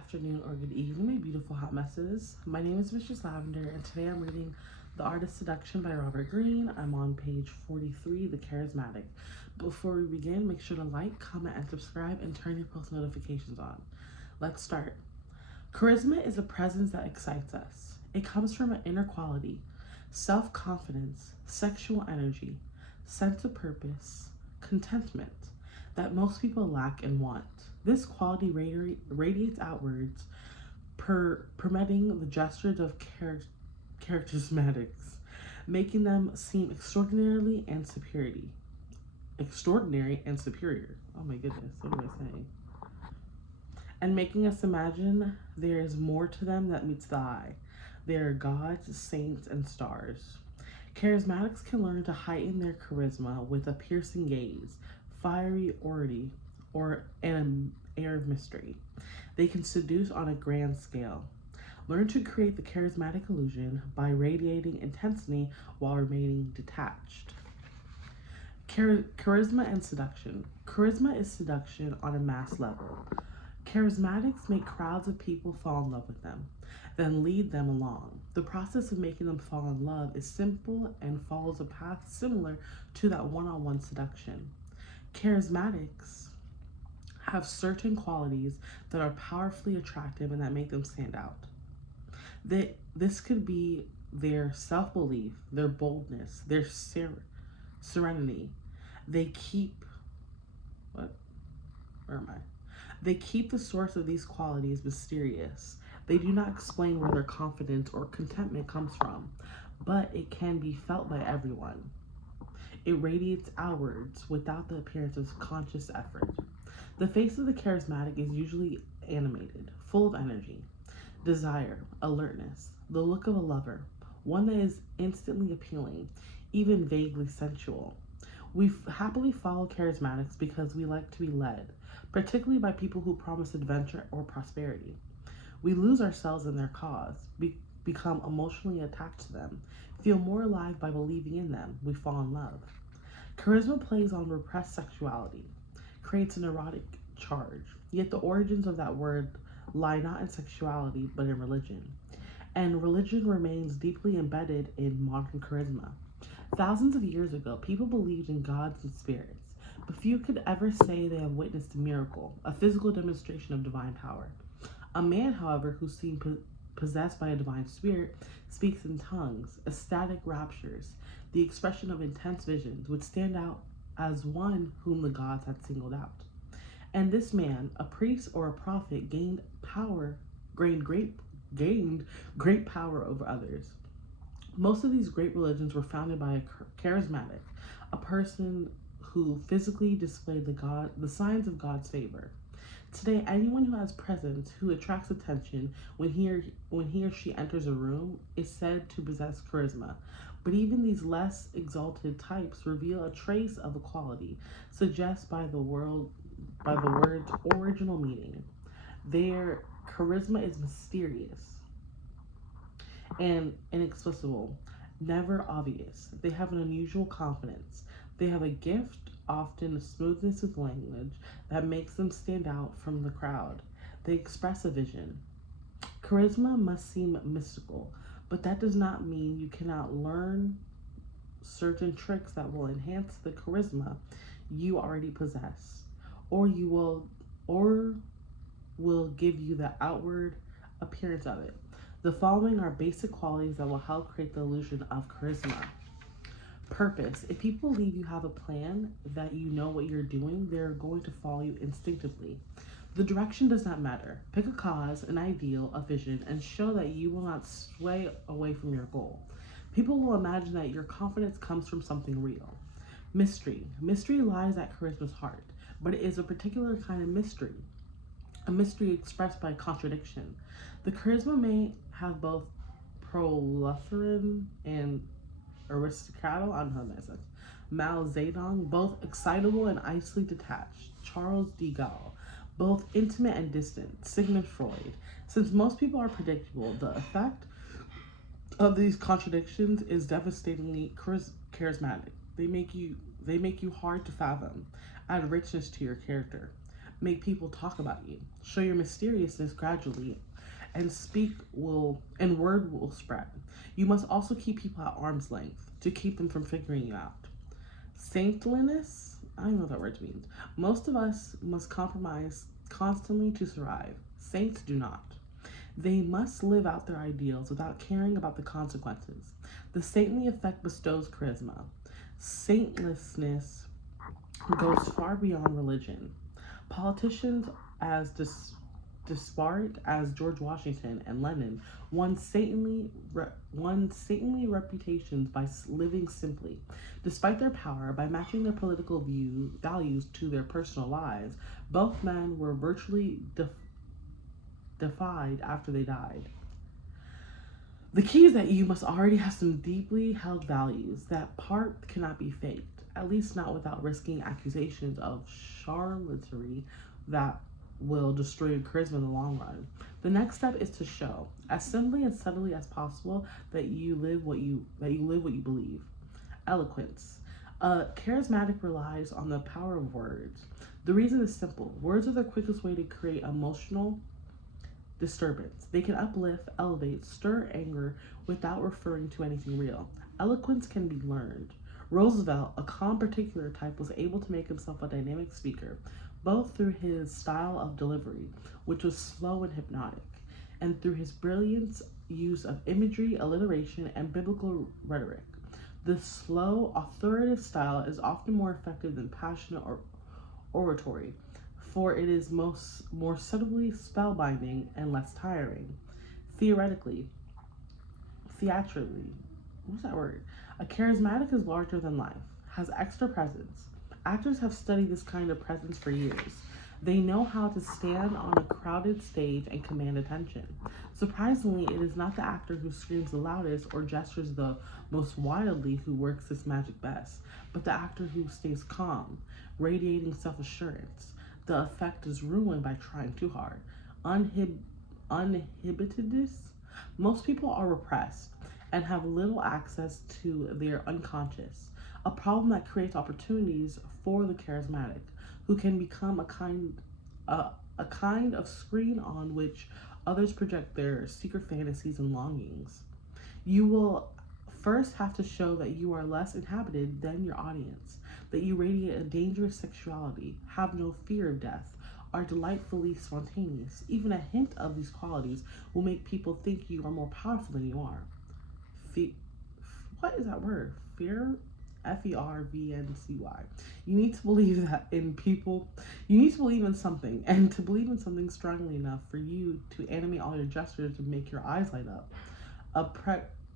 afternoon, or good evening, my beautiful hot messes. My name is Mistress Lavender, and today I'm reading The Artist Seduction by Robert Greene. I'm on page 43, The Charismatic. Before we begin, make sure to like, comment, and subscribe, and turn your post notifications on. Let's start. Charisma is a presence that excites us. It comes from an inner quality, self-confidence, sexual energy, sense of purpose, contentment that most people lack and want. This quality radiates outwards, permitting the gestures of charismatics, making them seem extraordinary and superior. Oh my goodness, what am I saying? And making us imagine there is more to them that meets the eye. They are gods, saints, and stars. Charismatics can learn to heighten their charisma with a piercing gaze, fiery ority, or an air of mystery. They can seduce on a grand scale. Learn to create the charismatic illusion by radiating intensity while remaining detached. Charisma and seduction. Charisma is seduction on a mass level. Charismatics make crowds of people fall in love with them, then lead them along. The process of making them fall in love is simple and follows a path similar to that one-on-one seduction. Charismatics have certain qualities that are powerfully attractive and that make them stand out. This could be their self-belief, their boldness, their serenity. They keep the source of these qualities mysterious. They do not explain where their confidence or contentment comes from, but it can be felt by everyone. It radiates outwards without the appearance of conscious effort. The face of the charismatic is usually animated, full of energy, desire, alertness, the look of a lover, one that is instantly appealing, even vaguely sensual. We happily follow charismatics because we like to be led, particularly by people who promise adventure or prosperity. We lose ourselves in their cause, become emotionally attached to them, feel more alive by believing in them. We fall in love. Charisma plays on repressed sexuality, creates an erotic charge, yet the origins of that word lie not in sexuality but in religion. And religion remains deeply embedded in modern charisma. Thousands of years ago, people believed in gods and spirits, but few could ever say they have witnessed a miracle, a physical demonstration of divine power. A man, however, who seemed possessed by a divine spirit, speaks in tongues, ecstatic raptures, the expression of intense visions, would stand out as one whom the gods had singled out. And this man, a priest or a prophet, gained great power over others. Most of these great religions were founded by a charismatic, a person who physically displayed the signs of God's favor. Today, anyone who has presence, who attracts attention when he or she enters a room, is said to possess charisma. But even these less exalted types reveal a trace of equality, suggested by the word's original meaning. Their charisma is mysterious and inexplicable, never obvious. They have an unusual confidence. They have a gift, often a smoothness of language, that makes them stand out from the crowd. They express a vision. Charisma must seem mystical, but that does not mean you cannot learn certain tricks that will enhance the charisma you already possess, or will give you the outward appearance of it. The following are basic qualities that will help create the illusion of charisma. Purpose. If people believe you have a plan, that you know what you're doing, they're going to follow you instinctively. The direction does not matter. Pick a cause, an ideal, a vision, and show that you will not sway away from your goal. People will imagine that your confidence comes from something real. Mystery. Mystery lies at charisma's heart, but it is a particular kind of mystery. A mystery expressed by contradiction. The charisma may have both proliferative and aristocratic, I don't know that sense. Mao Zedong, both excitable and icily detached. Charles de Gaulle, both intimate and distant. Sigmund Freud. Since most people are predictable, the effect of these contradictions is devastatingly charismatic. They make you hard to fathom, add richness to your character. Make people talk about you. Show your mysteriousness gradually, and word will spread. You must also keep people at arm's length to keep them from figuring you out. Saintliness, I don't know what that word means. Most of us must compromise constantly to survive. Saints do not. They must live out their ideals without caring about the consequences. The saintly effect bestows charisma. Saintlessness goes far beyond religion. Politicians as disparate as George Washington and Lenin won saintly reputations by living simply. Despite their power, by matching their political values to their personal lives, both men were virtually defied after they died. The key is that you must already have some deeply held values. That part cannot be faked, at least not without risking accusations of charlatanry that will destroy your charisma in the long run. The next step is to show, as simply and subtly as possible, that you live what you believe. Eloquence. Charismatic relies on the power of words. The reason is simple. Words are the quickest way to create emotional disturbance. They can uplift, elevate, stir anger without referring to anything real. Eloquence can be learned. Roosevelt, a calm particular type, was able to make himself a dynamic speaker, both through his style of delivery, which was slow and hypnotic, and through his brilliant use of imagery, alliteration, and biblical rhetoric. The slow, authoritative style is often more effective than passionate oratory, for it is more subtly spellbinding and less tiring. Theatrically, what's that word? A charismatic is larger than life, has extra presence. Actors have studied this kind of presence for years. They know how to stand on a crowded stage and command attention. Surprisingly, it is not the actor who screams the loudest or gestures the most wildly who works this magic best, but the actor who stays calm, radiating self-assurance. The effect is ruined by trying too hard. Uninhibitedness. Most people are repressed and have little access to their unconscious, a problem that creates opportunities for the charismatic, who can become a kind of screen on which others project their secret fantasies and longings. You will first have to show that you are less inhabited than your audience, that you radiate a dangerous sexuality, have no fear of death, are delightfully spontaneous. Even a hint of these qualities will make people think you are more powerful than you are. What is that word? Fear? Fervncy. You need to believe that in people. You need to believe in something, and to believe in something strongly enough for you to animate all your gestures and make your eyes light up. A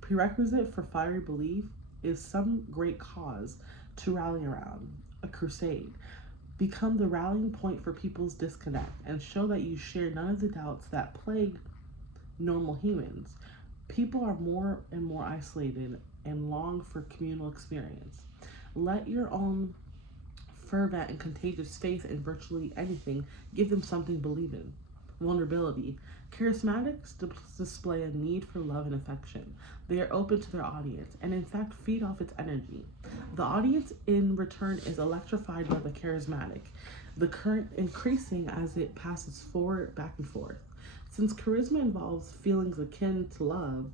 prerequisite for fiery belief is some great cause to rally around, a crusade. Become the rallying point for people's disconnect and show that you share none of the doubts that plague normal humans. People are more and more isolated and long for communal experience. Let your own fervent and contagious faith in virtually anything give them something to believe in. Vulnerability. Charismatics display a need for love and affection. They are open to their audience and in fact feed off its energy. The audience in return is electrified by the charismatic, the current increasing as it passes forward, back and forth. Since charisma involves feelings akin to love,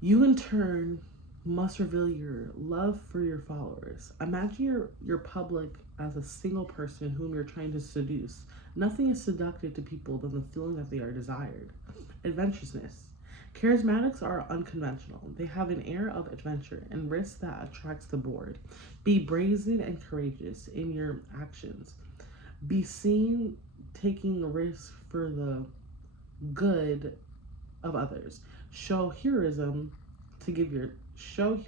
you in turn must reveal your love for your followers. Imagine your public as a single person whom you're trying to seduce. Nothing is seductive to people than the feeling that they are desired. Adventurousness. Charismatics are unconventional. They have an air of adventure and risk that attracts the bored. Be brazen and courageous in your actions. Be seen taking risks for the good of others. Show heroism to give yourself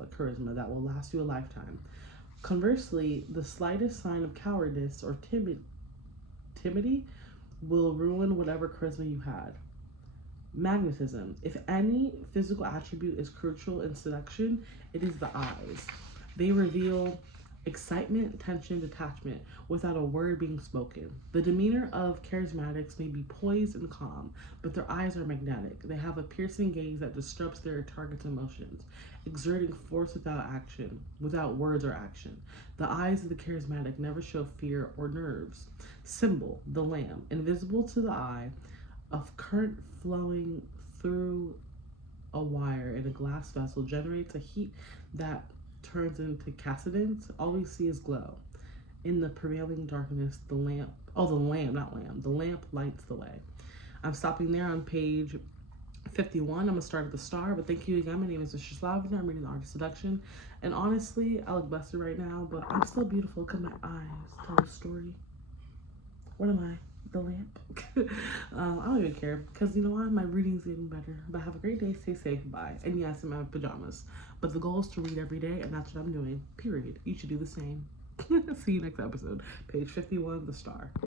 a charisma that will last you a lifetime. Conversely, the slightest sign of cowardice or timidity will ruin whatever charisma you had. Magnetism. If any physical attribute is crucial in seduction, it is the eyes. They reveal excitement, tension, detachment, without a word being spoken. The demeanor of charismatics may be poised and calm, but their eyes are magnetic. They have a piercing gaze that disrupts their target's emotions, exerting force without words or action. The eyes of the charismatic never show fear or nerves. Symbol, the lamp, invisible to the eye, of current flowing through a wire in a glass vessel generates a heat that turns into cassidence. All we see is glow. In the prevailing darkness, the lamp, the lamp lights the way. I'm stopping there on page 51. I'm gonna start at the star, but thank you again. My name is Mistress Lavender. I'm reading the art of Seduction. And honestly, I look busted right now, but I'm still beautiful because my eyes tell a story. What am I? The lamp? I don't even care because you know what? My reading's getting better. But have a great day. Stay safe. Bye. And yes, in my pajamas. But the goal is to read every day, and that's what I'm doing. Period. You should do the same. See you next episode. Page 51, the star.